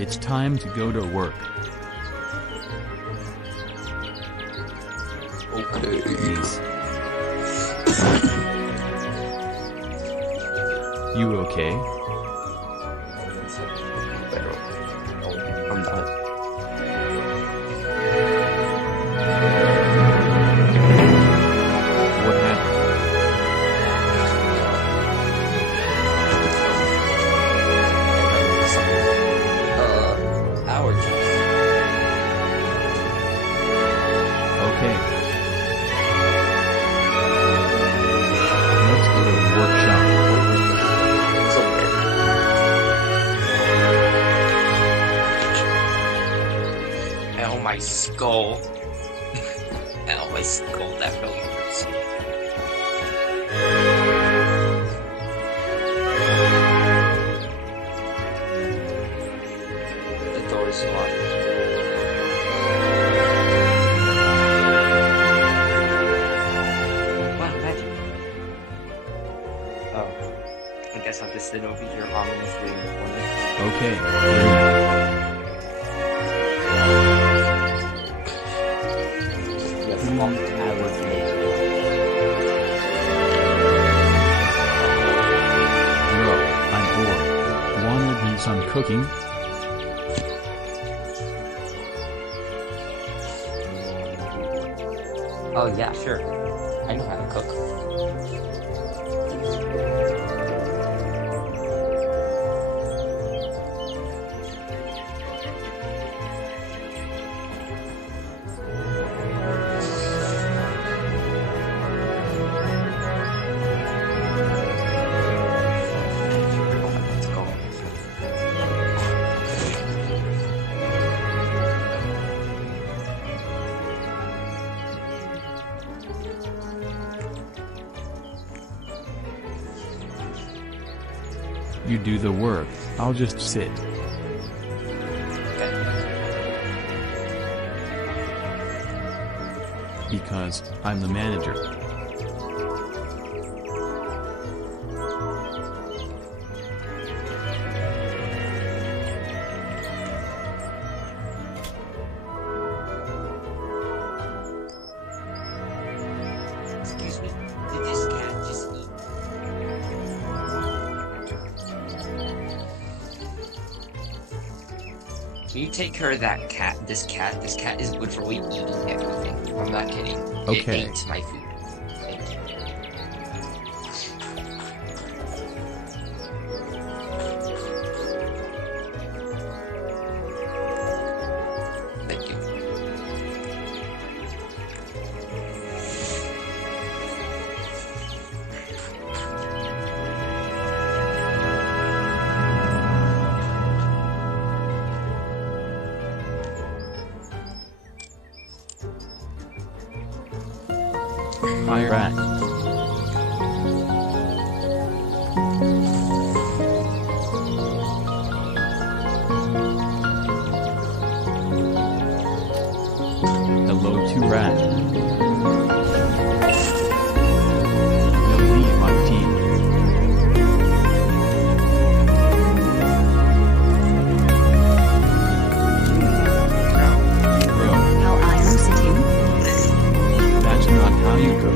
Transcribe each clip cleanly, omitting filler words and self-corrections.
It's time to go to work. Okay. You okay? Pero, no, I'm not. What happened? Allergies. Okay. Let's go to the workshop. So weird. Ow, my skull. Ow, my skull, that really hurts. The door is locked. Wow, magic. Oh, I guess I'll just sit over here ominously in the corner. Okay. Yes, long hours later. Bro, I'm bored. Wanna do some cooking? Oh yeah, sure. I know how to cook. Let's go. You do the work, I'll just sit. Because, I'm the manager. Excuse me, did this cat just eat? Can you take care of that cat? This cat is literally eating everything. I'm not kidding. Okay. It ate my food. Thank you. Thank you. Fire at. Hello to rat. No leave my team. Bro, How I am sitting. that's not how you cook.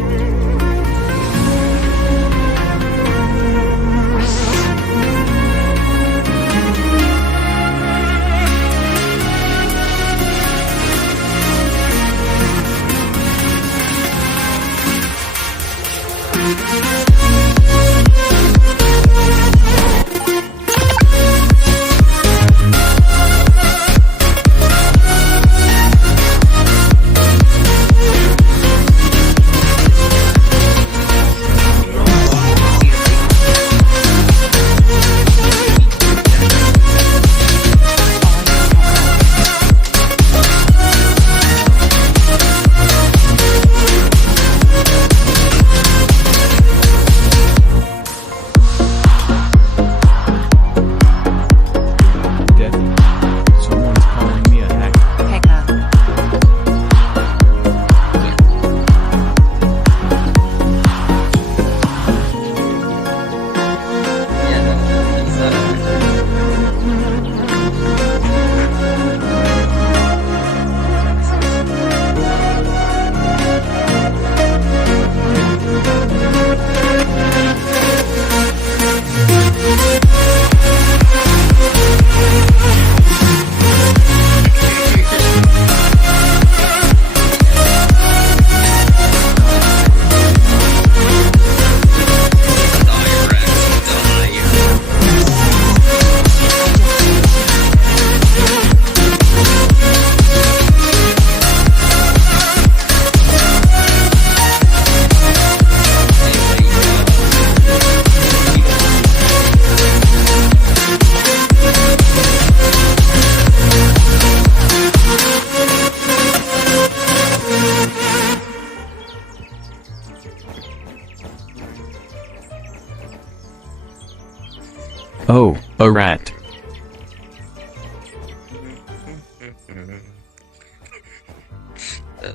rat.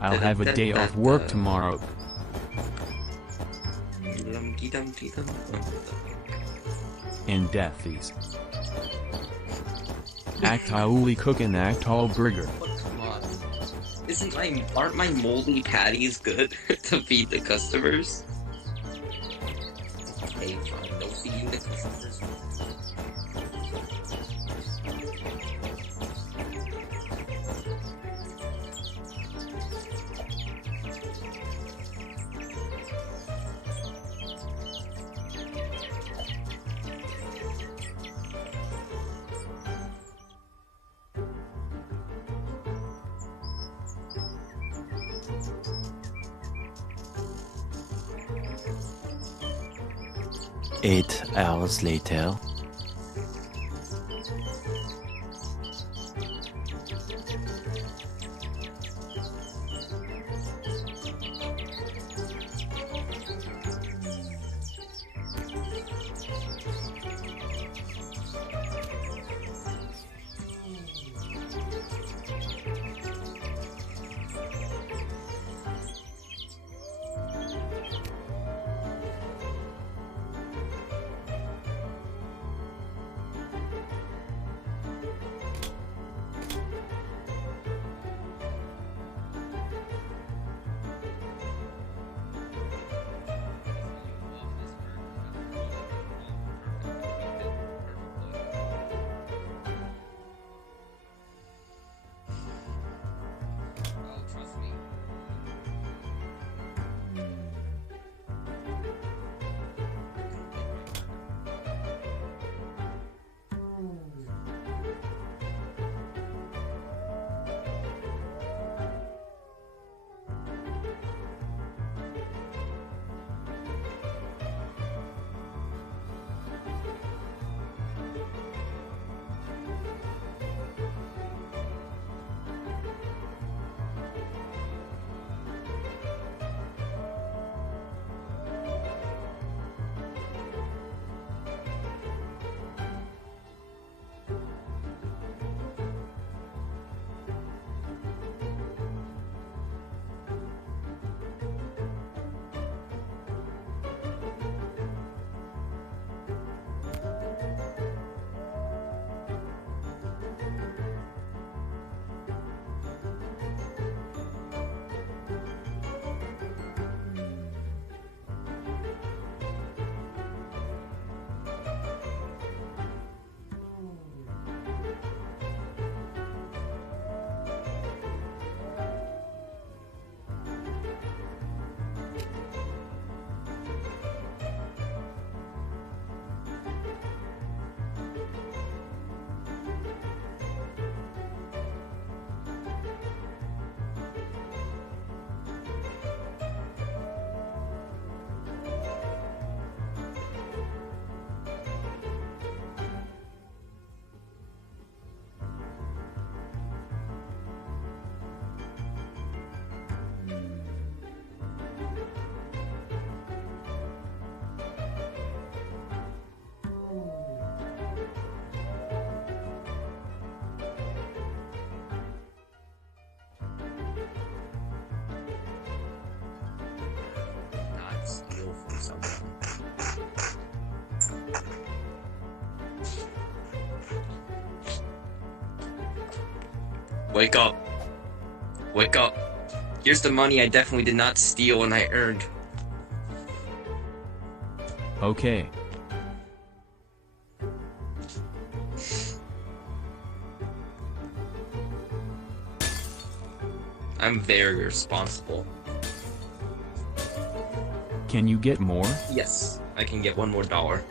I'll have a day off work tomorrow. And deathies. Act Auli cook and act all burger. Come on. Aren't my moldy patties good to feed the customers? Okay, fine, no feeding the customers. Eight hours later. Steal from someone. Wake up. Wake up. Here's the money I definitely did not steal and I earned. Okay. I'm very responsible. Can you get more? Yes, I can get $1 more.